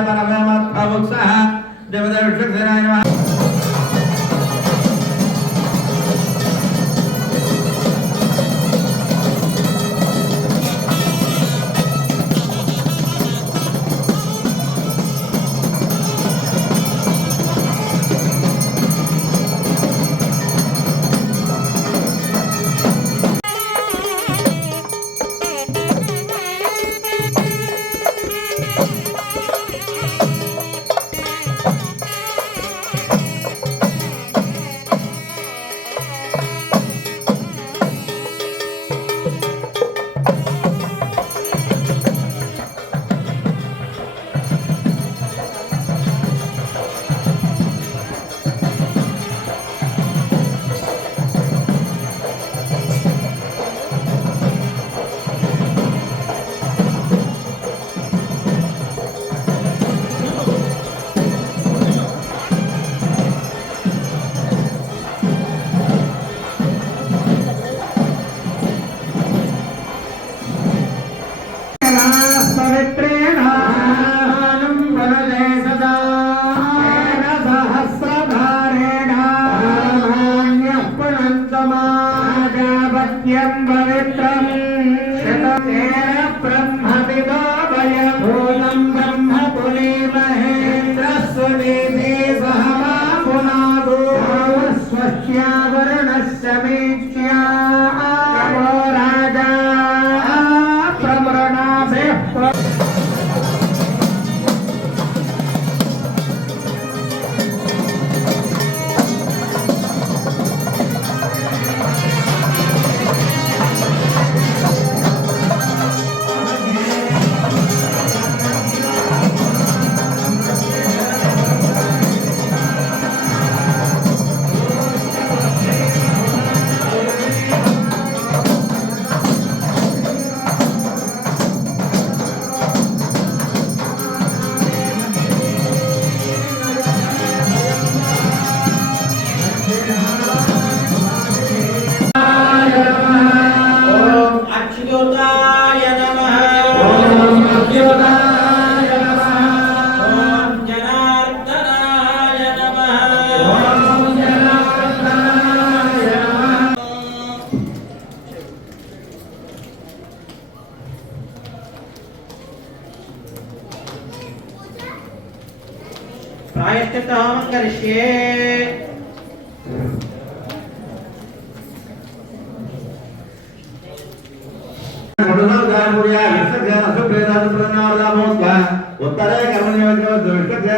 పదే పరమే మత్సః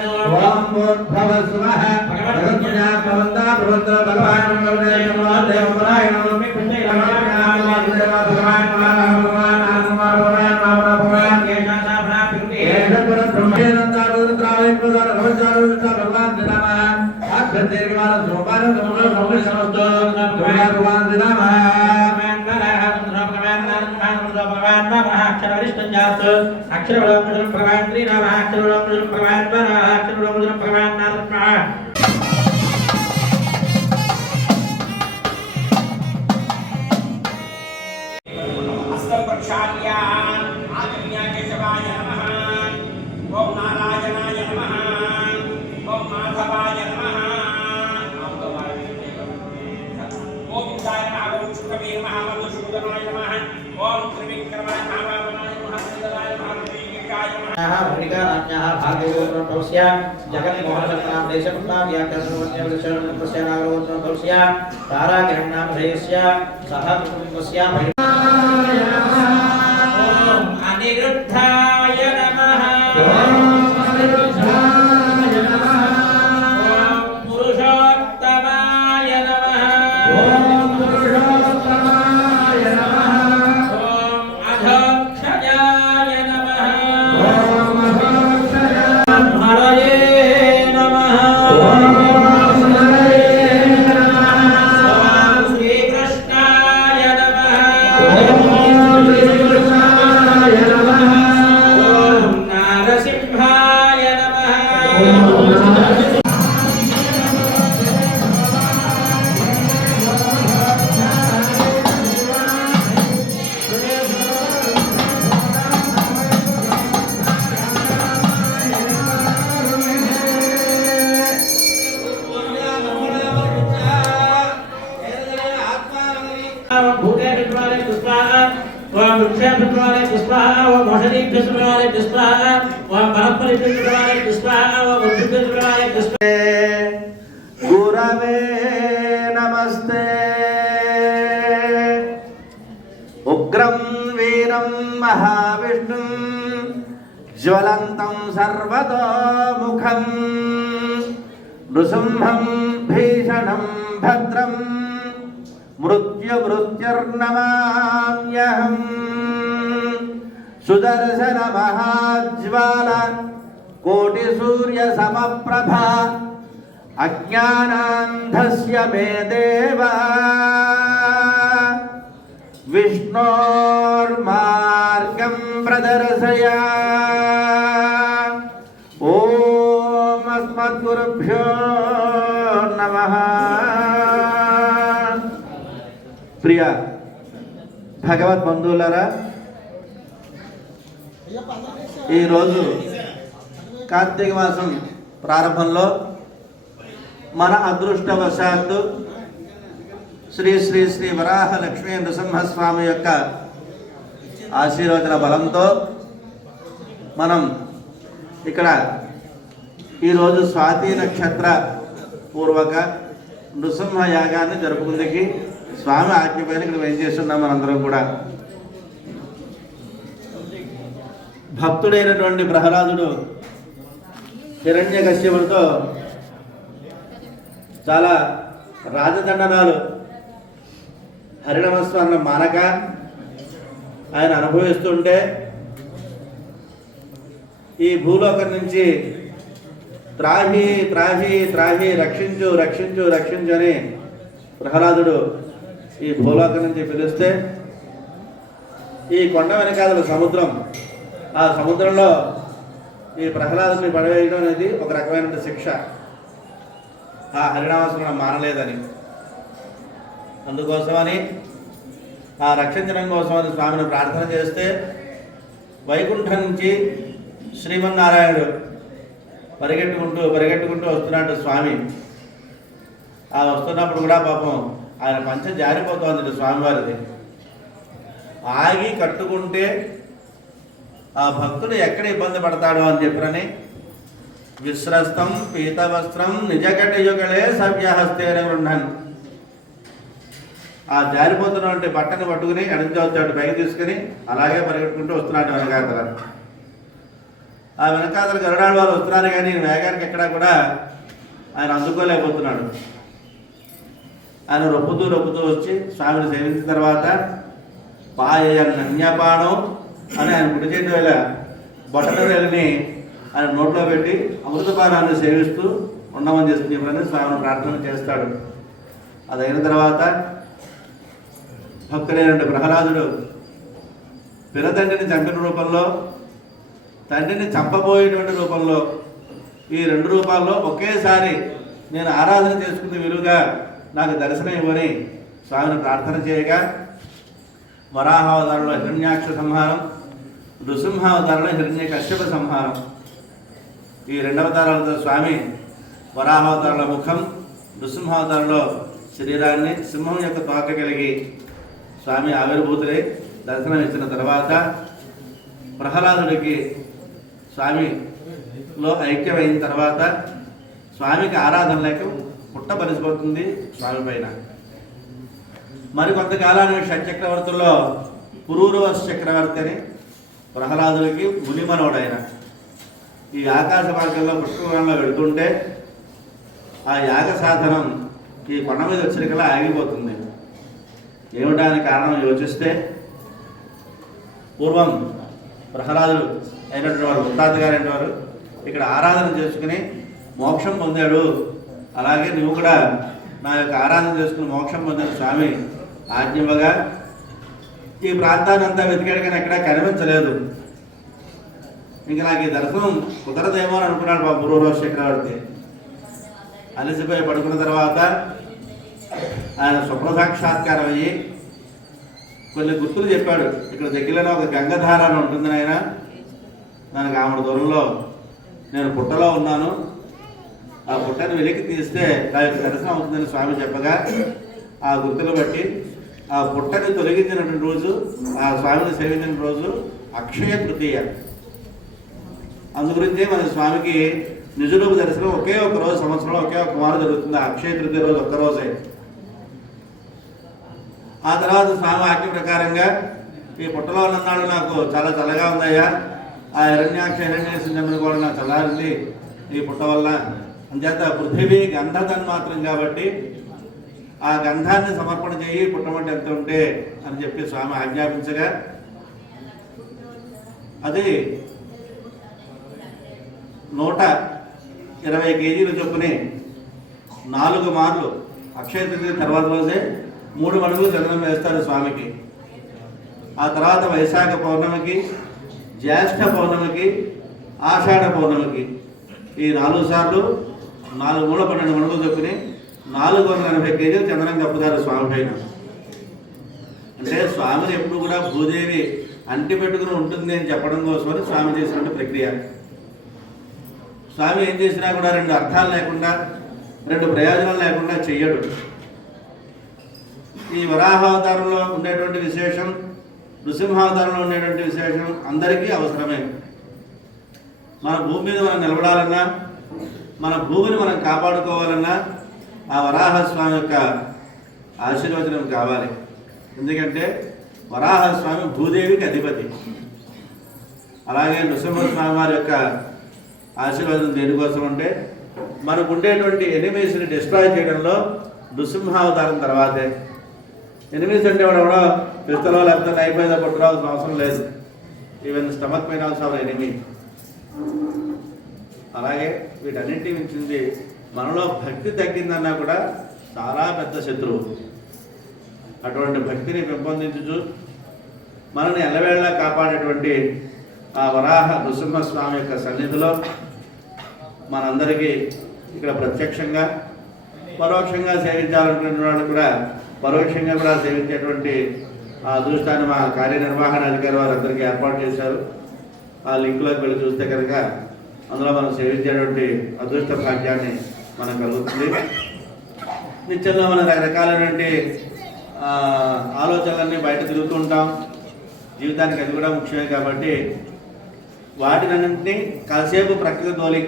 సువః భగవద్గీతా భవంతా భగవంతో భగవాన్ మంగళదేవో దేవపరాయణ భగవాన్ ఓం త్రివిక్రమాయ నమః భూమికానాన్యాः భాగ్యగోత్రోద్భవస్య జగన్మోహనసత్నాం దేశపుత్నాం వ్యాఖ్యాసనవన్యవృక్షణపస్య నాగరోత్రోద్భవస్య తారాకిరణాంశయస్య సహ కుటుంబస్య ఓం Maharaj. ఓం వృక్షే విద్వాలే పుష్పాహ ఓం ఔషధీభ్య విద్వాలే పుష్పాహ ఓం బలపరి విద్వాలే పుష్పాహ ఓం ఉద్భిద విద్వాలే పుష్పాహ గురవే నమస్తే. ఉగ్రం వీరం మహావిష్ణుం జ్వలంతం సర్వతోముఖం నృసింహం భీషణం భద్రం మృత్యుమృత్యుర్నమామ్యహం. సుదర్శన మహాజ్వాల కోటి సూర్య సమప్రభ అజ్ఞానాంధస్య మే దేవ విష్ణోర్మార్గం ప్రదర్శయ ఓం అస్మద్గురుభ్యో నమ ప్రియ భగవద్ బంధువులరా ఈరోజు కార్తీక మాసం ప్రారంభంలో మన అదృష్టవశాత్తు శ్రీ శ్రీ శ్రీ వరాహ లక్ష్మీ నృసింహస్వామి యొక్క ఆశీర్వచన బలంతో మనం ఇక్కడ ఈరోజు స్వాతి నక్షత్ర పూర్వక నృసింహ యాగాన్ని జరుపుకుందికి స్వామి ఆజ్ఞపైన ఇక్కడ వేయించేస్తున్నాం మనందరం కూడా. భక్తుడైనటువంటి ప్రహ్లాదుడు హిరణ్య కశ్యపుడితో చాలా రాజదండనాలు. హరిణమస్మరణ మానక ఆయన అనుభవిస్తుంటే ఈ భూలోకం నుంచి త్రాహి త్రాహి త్రాహి రక్షించు రక్షించు రక్షించు అని ప్రహ్లాదుడు ఈ భూలోకం నుంచి పిలిస్తే ఈ కొండ వెనకాదల సముద్రం ఆ సముద్రంలో ఈ ప్రహ్లాదుని పడవేయడం అనేది ఒక రకమైన శిక్ష. ఆ హరినామస్మరణ మానలేదని. అందుకోసమని ఆ రక్షించడం కోసమని స్వామిని ప్రార్థన చేస్తే వైకుంఠం నుంచి శ్రీమన్నారాయణుడు పరిగెట్టుకుంటూ పరిగెట్టుకుంటూ వస్తున్నాడు స్వామి. ఆ వస్తున్నప్పుడు కూడా పాపం ఆయన పంచ జారిపోతోంది స్వామివారిది. ఆగి కట్టుకుంటే ఆ భక్తుడు ఎక్కడ ఇబ్బంది పడతాడో అని చెప్పినని. విశ్రస్తం పీతవస్త్రం నిజకటయుగలే సవ్యహస్తేన ఉన్నాను ఆ జారిపోతున్నటువంటి బట్టను పట్టుకుని అడిగితే పైకి తీసుకుని అలాగే పరిగెట్టుకుంటూ వస్తున్నాడు వెనకాతల. ఆ వెనకాతల గరుడాడు వాళ్ళు వస్తున్నారు కానీ వేగానికి ఎక్కడా కూడా ఆయన అందుకోలేకపోతున్నాడు. ఆయన రొప్పుతూ రొప్పుతూ వచ్చి స్వామిని సేవించిన తర్వాత పాయ నన్యపాణం అని ఆయన గుడి చేయడం వేళ బొట్టన వేలని ఆయన నోట్లో పెట్టి అమృతపానాన్ని సేవిస్తూ ఉండమని చేస్తుంది చెప్పని స్వామిని ప్రార్థన చేస్తాడు. అదైన తర్వాత భక్తుడైనటువంటి ప్రహ్లాదుడు పిరతండ్రిని చంపిన రూపంలో తండ్రిని చంపబోయేటువంటి రూపంలో ఈ రెండు రూపాల్లో ఒకేసారి నేను ఆరాధన చేసుకున్న విలువగా నాకు దర్శనం ఇవ్వని స్వామిని ప్రార్థన చేయగా వరాహావతారంలో హిరణ్యాక్ష సంహారం నృసింహావతారంలో హిరణ్య కశ్యప సంహారం. ఈ రెండవతారాలతో స్వామి వరాహావతారంలో ముఖం నృసింహావతారంలో శరీరాన్ని సింహం యొక్క తోక కలిగి స్వామి ఆవిర్భూతులై దర్శనం ఇచ్చిన తర్వాత ప్రహ్లాదుడికి స్వామిలో ఐక్యమైన తర్వాత స్వామికి ఆరాధన లేక పుట్టపరిచిపోతుంది స్వామి పైన. మరికొంతకాలానికి షట్చక్రవర్తుల్లో పురూరవశ చక్రవర్తి అని ప్రహ్లాదుడికి మునిమనోడైన. ఈ ఆకాశ మార్గంలో పుష్పవనంలో వెళుతుంటే ఆ యాగ సాధనం ఈ కొండ మీద వచ్చినకల్లా ఆగిపోతుంది. ఏమిటానికి కారణం యోచిస్తే పూర్వం ప్రహ్లాదుడు అయినటువంటి వారు ముత్తాత గారైన వారు ఇక్కడ ఆరాధన చేసుకుని మోక్షం పొందాడు. అలాగే నువ్వు కూడా నా యొక్క ఆరాధన చేసుకుని మోక్షం పొందిన స్వామి ఆజ్ఞవగా ఈ ప్రాంతాన్ని అంతా వెతికాడు కానీ ఎక్కడా కనిపించలేదు. ఇంకా నాకు ఈ దర్శనం కుదరదేమో అని అనుకున్నాడు బాబు పూర్వరోజు చక్రవర్తి అలసిపోయి పడుకున్న తర్వాత ఆయన స్వప్నసాక్షాత్కారం అయ్యి కొన్ని గుర్తులు చెప్పాడు. ఇక్కడ దగ్గరలో ఒక గంగధార అని ఉంటుంది ఆయన దానికి ఆమె దూరంలో నేను పుట్టలో ఉన్నాను. ఆ పుట్టని వెలికి తీస్తే నా యొక్క దర్శనం అవుతుందని స్వామి చెప్పగా ఆ గుర్తులు బట్టి ఆ పుట్టని తొలగించినటువంటి రోజు ఆ స్వామిని సేవించిన రోజు అక్షయ తృతీయ. అందుగురించే మన స్వామికి నిజరూప దర్శనం ఒకే ఒక రోజు సంవత్సరంలో ఒకే ఒక వారం జరుగుతుంది. అక్షయ తృతీయ రోజు ఒక్క రోజే. ఆ తర్వాత స్వామి ఆజ్ఞ ప్రకారంగా ఈ పుట్టలో ఉన్ననాడు నాకు చాలా చల్లగా ఉందయ్యా. ఆ హిరణ్యాక్ష హిరణ్యేశ్వరం కూడా నాకు చల్లారింది. ఈ పుట్ట వల్ల అంచేత పృథివీ గంధతన్మాత్రం కాబట్టి ఆ గంధాన్ని సమర్పణ చేయి పుట్టమంటే ఎంత ఉంటే అని చెప్పి స్వామి ఆజ్ఞాపించగా అది నూట ఇరవై కేజీలు చొప్పునే నాలుగు మార్లు అక్షయ తృతీయ తర్వాత రోజే మూడు మడుగులు చంద్రం వేస్తారు స్వామికి. ఆ తర్వాత వైశాఖ పౌర్ణమికి జ్యేష్ఠ పౌర్ణమికి ఆషాఢ పౌర్ణమికి ఈ నాలుగు సార్లు నాలుగు మూడు పన్నెండు మడుగులు చొప్పుని నాలుగు వందల ఎనభై కేజీలు చందనం కప్పుతారు స్వామి పైన అంటే స్వామిని ఎప్పుడు కూడా భూదేవి అంటి పెట్టుకుని ఉంటుంది అని చెప్పడం కోసమని స్వామి చేసినటువంటి ప్రక్రియ. స్వామి ఏం చేసినా కూడా రెండు అర్థాలు లేకుండా రెండు ప్రయోజనాలు లేకుండా చెయ్యడు. ఈ వరాహావతారంలో ఉండేటువంటి విశేషం నృసింహావతారంలో ఉండేటువంటి విశేషం అందరికీ అవసరమే. మన భూమి మీద మనం నిలబడాలన్నా మన భూమిని మనం కాపాడుకోవాలన్నా ఆ వరాహస్వామి యొక్క ఆశీర్వచనం కావాలి. ఎందుకంటే వరాహస్వామి భూదేవికి అధిపతి. అలాగే నృసింహస్వామి వారి యొక్క ఆశీర్వాదం దేనికోసం అంటే మనకు ఉండేటువంటి ఎనిమీస్ని డిస్ట్రాయ్ చేయడంలో నృసింహావతారం తర్వాతే. ఎనిమీస్ అంటే వాడు ఎవడో పిస్తలో లేకపోతే నైపోయిన పట్టుకోవాల్సిన అవసరం లేదు. ఈవెన్ స్టమక్ పైన అవసరం ఎనిమి ఎనిమీ అలాగే వీటన్నింటి మించింది మనలో భక్తి తగ్గిందన్నా కూడా చాలా పెద్ద శత్రువు. అటువంటి భక్తిని పెంపొందించు మనల్ని ఎల్లవేళలా కాపాడేటువంటి ఆ వరాహ నృసింహస్వామి యొక్క సన్నిధిలో మనందరికీ ఇక్కడ ప్రత్యక్షంగా పరోక్షంగా సేవించాలనుకునే వాళ్ళు కూడా పరోక్షంగా కూడా సేవించేటువంటి ఆ అదృష్టాన్ని మా కార్యనిర్వహణ అధికారి వారందరికీ ఏర్పాటు చేశారు. ఆ లింక్లోకి వెళ్ళి చూస్తే కనుక అందులో మనం సేవించేటువంటి అదృష్ట భాగ్యాన్ని మనకు కలుగుతుంది నిత్యంగా మన రకరకాలైనటువంటి ఆలోచనలన్నీ బయట తిరుగుతూ ఉంటాం. జీవితానికి అది కూడా ముఖ్యమే కాబట్టి వాటినన్నింటినీ కాసేపు ప్రకృతి తోలి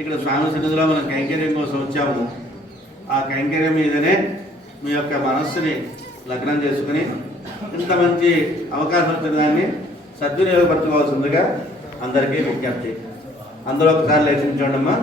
ఇక్కడ స్వామి సన్నిధిలో మనం కైంకర్యం కోసం వచ్చాము. ఆ కైంకర్యం మీదనే మీ యొక్క మనస్సుని లగ్నం చేసుకుని ఇంత మంచి అవకాశం వచ్చిన దాన్ని సద్వినియోగపరచుకోవాల్సిందిగా అందరికీ విజ్ఞప్తి. అందరూ ఒకసారి లేచించండి అమ్మా